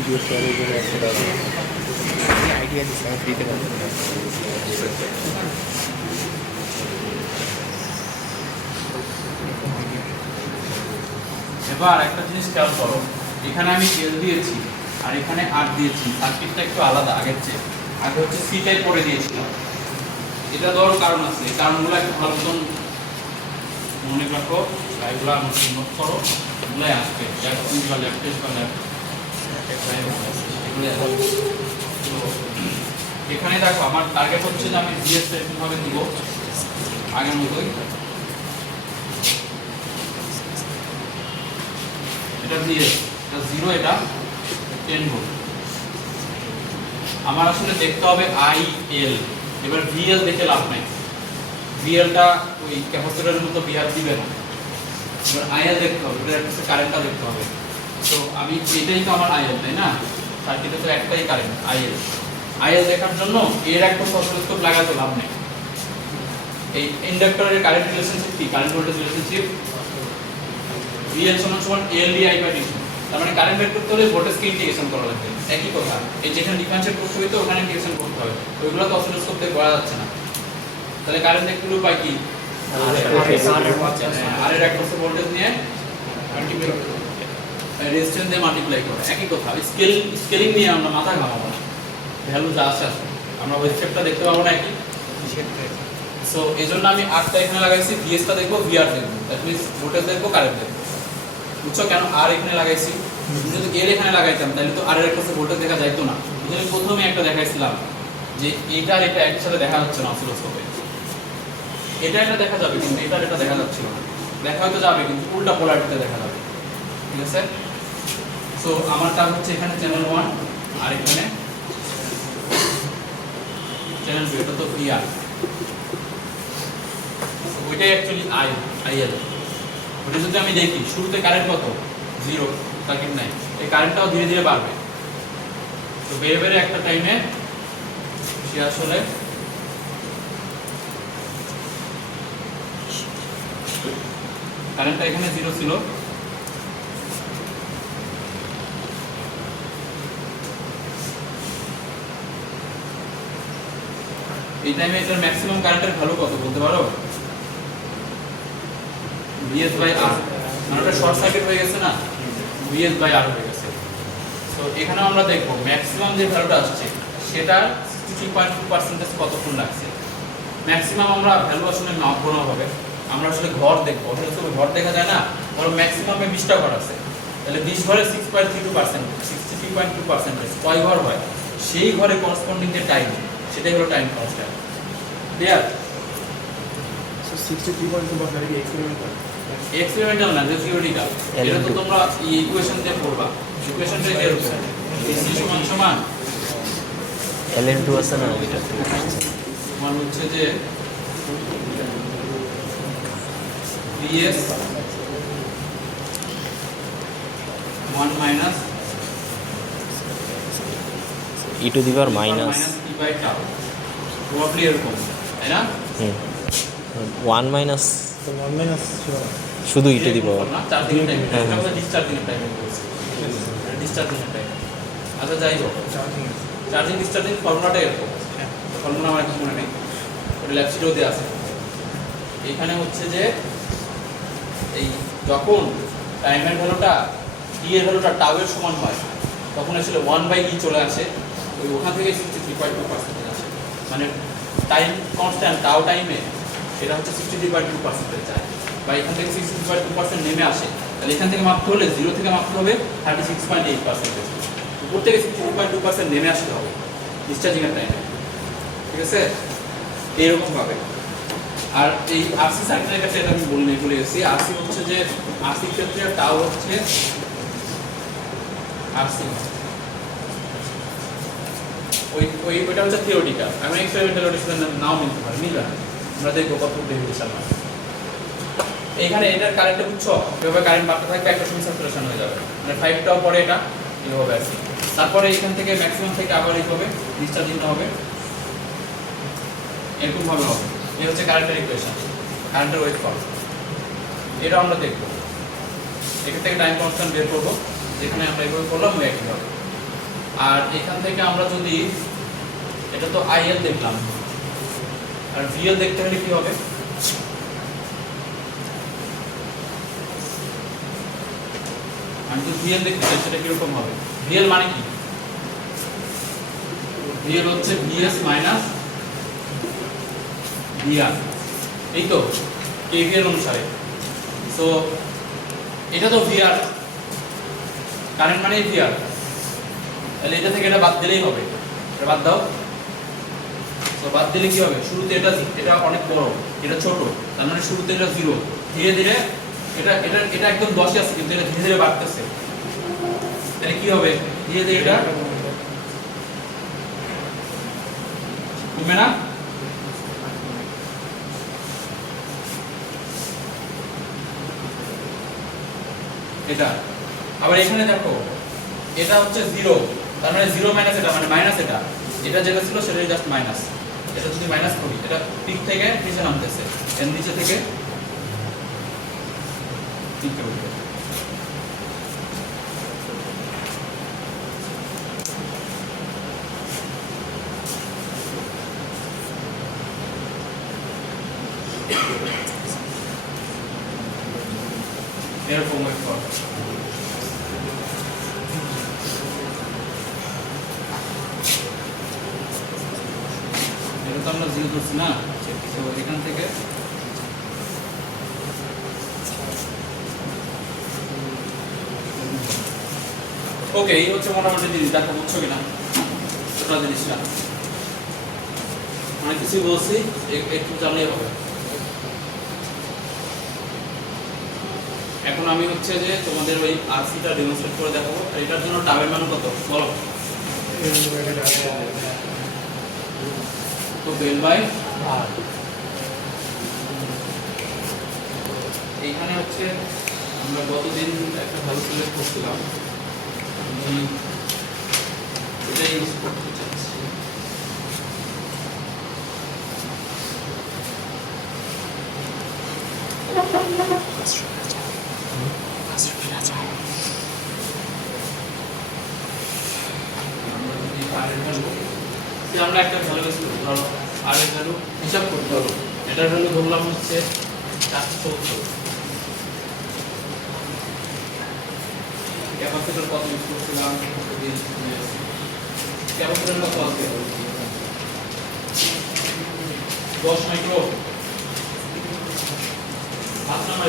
Video শেয়ারের জন্য 100 টাকা আইডিয়া দিচ্ছে আমার ফ্রিতে পাবো না। এবার একটা জিনিস খেয়াল করো, এখানে আমি এল দিয়েছি আর এখানে আর দিয়েছি, সার্কিটটা একটু আলাদা আগের চেয়ে। আগে হচ্ছে সি টাইপ করে দিয়েছিলাম, এটা দেওয়ার কারণ আছে, এই কারণগুলো একটু ভালো মতন মনে রাখো, এগুলো নোট করো, এগুলাই আসবে লেফট বা লেফট এখানে দেখো আমার টার্গেট হচ্ছে যে আমি জিএস এরকমভাবে দিব আগের মতোই। এটা জিএস, এটা 0, এটা 10 ভোল্ট। আমার আসলে দেখতে হবে আইএল। এবার ভিএল দেখে লাভ নাই, ভিএলটা ওই ক্যাপাসিটরের মতো বিহার দিবে না। এবার আইএল দেখতে হবে, এটার একটা কারেন্টটা দেখতে হবে। তো আমি এটাই তো আমার আইএল, তাই না? সার্কিটে তো একটাই কারেন্ট আইএল। আইএল দেখার জন্য এর একটা অসিলোস্কোপ লাগাতে লাভ নেই। এই ইন্ডাক্টরের কারেন্ট রিলেশনশিপ কি? কারেন্ট ভোল্টেজ রিলেশনশিপ ভিএল সমান L D I by DC. তার মানে কারেন্ট বের করতে হলে ভোল্টেজকে ইন্টিগ্রেশন করা লাগবে। একই কথা, এই যেখানে ডিফারেন্সিয়েট করতে হবে তো ওখানে ইন্টিগ্রেশন করতে হবে, ওইগুলো তো অসিলোস্কোপ দিয়ে করা যাচ্ছে না। তাহলে কারেন্ট দেখতে হলে উপায় কি? আর এর একটা ভোল্টেজ নিয়ে মাল্টিপ্লাই, রেজিস্ট্যান্স দিয়ে মাল্টিপ্লাই করে। একই কথা, স্কেলিং নিয়ে আমরা মাথা ঘামাবো না, ভ্যালু যা আছে আমরা ওই স্টেপটা দেখতে পাবো না একই। সো এই জন্য আমি আরটা এখানে লাগাইছি, ভিএসটা দেখবো, ভিআর দেখবো, দ্যাট মিন্স ভোল্টেজ দেখবো, কারেন্ট দেখবো। বুঝছো কেন আর এখানে লাগাইছি? যদি এর এখানে লাগাইতাম তাহলে তো আর এর একটা ভোল্টেজ দেখা যাইতো না। আমি প্রথমে একটা দেখাইছিলাম যে এটা আর এটা একই সাথে দেখা যাচ্ছে না অসিলোস্কোপে। এটা দেখা যাবে কিন্তু এটা দেখা যাচ্ছিল না। দেখা হয়তো যাবে কিন্তু উল্টা পোলারিটিতে দেখা যাবে। ঠিক আছে? সো আমার কাজ হচ্ছে এখানে চ্যানেল 1 আর এখানে চ্যানেল 2, এটা তো ভিআর। ওইটাই অ্যাকচুয়ালি আইএল। ওটা যদি আমি দেখি শুরুতে কারেন্ট কত? 0, সার্কিট নাই। এই কারেন্টটাও ধীরে ধীরে বাড়বে। তো বেড়ে বেড়ে একটা টাইমে সে আসলে কারেন্টটা এখানে 0 ছিল, এই টাইমে এটার ম্যাক্সিমাম কারেন্টের ভ্যালু কত বলতে পারো? VS বাই R, মানে ওটা শর্ট সার্কিট হয়ে গেছে না, VS বাই R হয়ে গেছে। সো এখানে আমরা দেখব ম্যাক্সিমাম যে ভ্যালুটা আসছে সেটার 63.2% কতক্ষণ লাগছে। ম্যাক্সিমাম আমরা ভ্যালু আসলে মাপবো না হবে, আমরা আসলে ঘর দেখব। আসলে তো ঘর দেখা যায় না, ধরো ম্যাক্সিমামে 20টা ঘর আছে, তাহলে 20 ঘরে 6.32%, 63.2% কয় ঘর হয়? সেই ঘরে করসপন্ডিং যে টাইম, সেটাই হলো টাইম কনস্ট্যান্ট। ক্লিয়ার? সো 63.2% কি এক্সপেরিমেন্টাল? এক্সপেরিমেন্টাল না, থিওরিটিক্যাল। এটা তো তোমরা এই ইকুয়েশন দিয়ে পড়বা। ইকুয়েশনটা এরকম, DC সমান ln2 আছে না, ওইটা সমান হচ্ছে যে VS 1 minus e to the power minus e by tau, probably এরকম, তাই না? 1 মাইনাস তো 1 মাইনাস শুধু e to the power. Charging time, এটা হচ্ছে ডিসচার্জিং টাইম বলছি, ডিসচার্জিং টাইম। আচ্ছা যাই হোক, চার্জিং ডিসচার্জিং ফর্মুলাটা এরকম, ফর্মুলা আমার এখন মনে নেই, ওটা ল্যাব শিটেও দেওয়া আছে। এখানে হচ্ছে যে এই যখন টাইমের ভ্যালুটা টি এর ভ্যালুটা টাউ এর সমান হয় তখন আসলে 1/e চলে আসে, ওই ওখান থেকে 63.2% আসে। মানে টাইম কনস্ট্যান্ট টাউ টাইমে এটা হচ্ছে 63.2% যায়, বা এখান থেকে 63.2% নেমে আসে। তাহলে এখান থেকে মাপতে হলে 0 থেকে মাপতে হবে 36.8%, উপর থেকে 63.2% নেমে আসতে হবে ডিসচার্জিং এর টাইমে। ঠিক আছে? এইরকম ভাবে। আর এই আরসি সার্কিটের কাছে এটা আমি বলে গেছি, আরসি হচ্ছে যে আরসি ক্ষেত্রে টাউ হচ্ছে আরসি, ওইটা হচ্ছে থিওরিটিক্যাল। আমি এক্সপেরিমেন্টাল ওটার সাথে নাও মিলতে পারে, মিলবে না, আমরা দেখবো কত ডেরিভেশন হয়। এইখানে এটার কারেন্টটা বুঝছো, এভাবে কারেন্ট বাড়তে থাকবে, একটা সময় স্যাচুরেশন হয়ে যাবে, মানে 5টাও পরে এটা এইভাবে আসছে। তারপরে এখান থেকে ম্যাক্সিমাম থেকে আবার এইভাবে ডিসচার্জিং হবে, এরকম ভাবে হবে। এই হচ্ছে কারেন্টের ইকুয়েশন, কারেন্টের ওয়েভ ফর্ম। এটা আমরা দেখবো, এখান থেকে টাইম কনস্ট্যান্ট বের করবো, যেখানে আমরা এইভাবে করলাম ওই একইভাবে। আর এখান থেকে আমরা যদি এটা তো আইএল দেখলাম, আর ভিএল দেখতে হলে কি হবে? আমি তো ভিএল দেখতে চাই, সেটা কিরকম হবে? ভিএল মানে কি? ভিএল হচ্ছে ভিএস মাইনাস ভিআর, এই তো কেভিএল অনুসারে। সো এটা তো ভিআর, কারেন্ট মানে ভিআর, তাহলে এটা থেকে এটা বাদ দিলেই হবে। এটা বাদ দাও। তো বাদ দিলে কি হবে? শুরুতে এটা অনেক বড়, এটা ছোট, তার মানে শুরুতে এটা 0, ধীরে ধীরে এটা একদম 10 আছে, কিন্তু এটা ধীরে ধীরে বাড়তেছে। তাহলে কি হবে? ধীরে ধীরে এটা কমবে না? এটা আবার এখানে দেখো, এটা হচ্ছে 0, তার মানে 0 মাইনাস এটা, মানে মাইনাস এটা যেটা ছিল সেটাই জাস্ট মাইনাস। এটা যদি মাইনাস করি, এটা পিক থেকে নিচে নামতেছে, এর নিচে থেকে পিকে উঠবে। এরকম একটা এটা তো আমরা 0 ধরছি না, তো এখান থেকে ওকে, এই হচ্ছে মোটামুটি জিনিস। দেখো বুঝছো কিনা ছোট জিনিসটা, অনেক কিছু বলছি, একটু জানলেই হবে। এখন আমি হচ্ছে যে তোমাদের ওই আরসিটা ডেমনস্ট্রেট করে দেখাবো। আর এটার জন্য টাবের মান কত বলো? তো বেল বাই আর এইখানে হচ্ছে আমরা গতদিন একটা ভালো সিলেক্ট করছিলাম, আমি এটাই ইউজ করতে চাচ্ছি। আমরা একটা ভ্যালু ধরো আর এর ভ্যালু হিসাব করতে হবে। এটার ভ্যালু ধরলাম হচ্ছে 470। ক্যাপাসিটর কত ইউজ করছিলাম? ক্যাপাসিটর কত আছে? 10 মাইক্রো 5 নাম্বার।